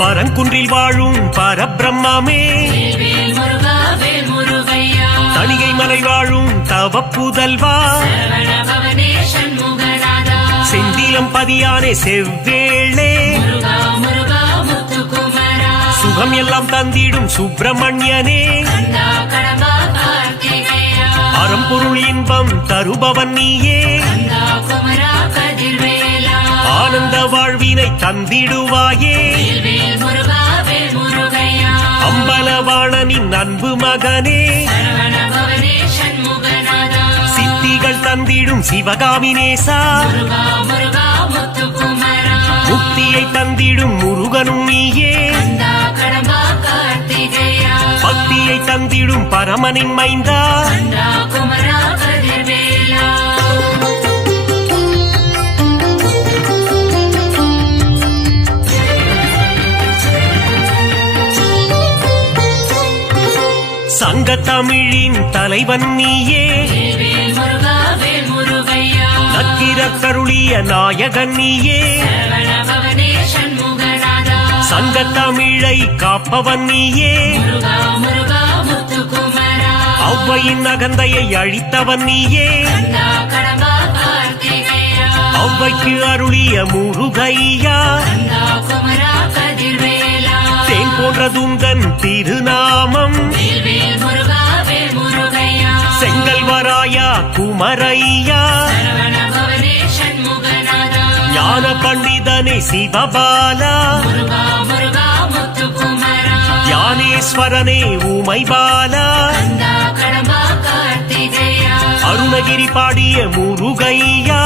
பரங்குன்றில் வாழும் பரபிரம்மே தணிகை மலை வாழும் தவப்புதல்வா செந்திலம் பதியானே செவ்வேளே சுகம் எல்லாம் தந்திடும் சுப்பிரமணியனே அறம்பொருள் இன்பம் தருபவன் நீயே ஆனந்த வாழ்வினை தந்திடுவாயே அம்பலவாணனின் அன்பு மகனே சித்திகள் தந்திடும் சிவகாமினேசா முக்தியை தந்திடும் முருகனும் நீயே பக்தியை தந்திடும் பரமனின் மைந்தா சங்க தமிழின் தலைவன் நீயே நக்கிர கருளிய நாயகன் நீயே சங்க தமிழை காப்பவன் நீயே ஔவையின் அகந்தையை அழித்தவன் நீயே ஔவைக்கு அருளிய முருகையா தேன் போன்ற துந்தன் திருநாமம் செங்கல்வராயா குமரையா ஞான பண்டிதனே சிவபாலா ஞானேஸ்வரனே உமைபாலா அருணகிரி பாடிய முருகையா